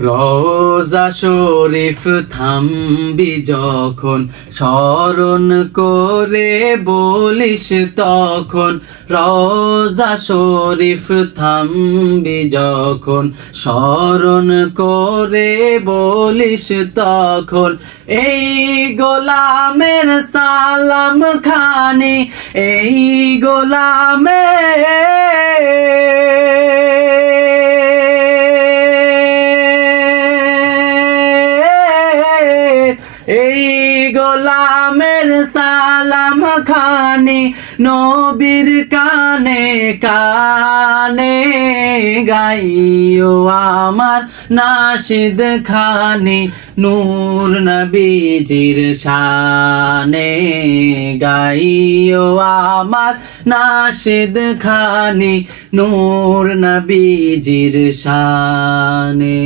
রোজা শরীফ থামবি যখন, স্মরণ করে বলিস তখন। রোজা শরীফ থামবি যখন, স্মরণ করে বলিস তখন। এই গোলামের সালাম খানি, এই গোলামের সালাম খানি নবীর কানে কানে গাইও আমার নাশিদ খানি নূর নবীজির শানে। গাইও আমার নাশিদ খানি নূর নবীজির শানে।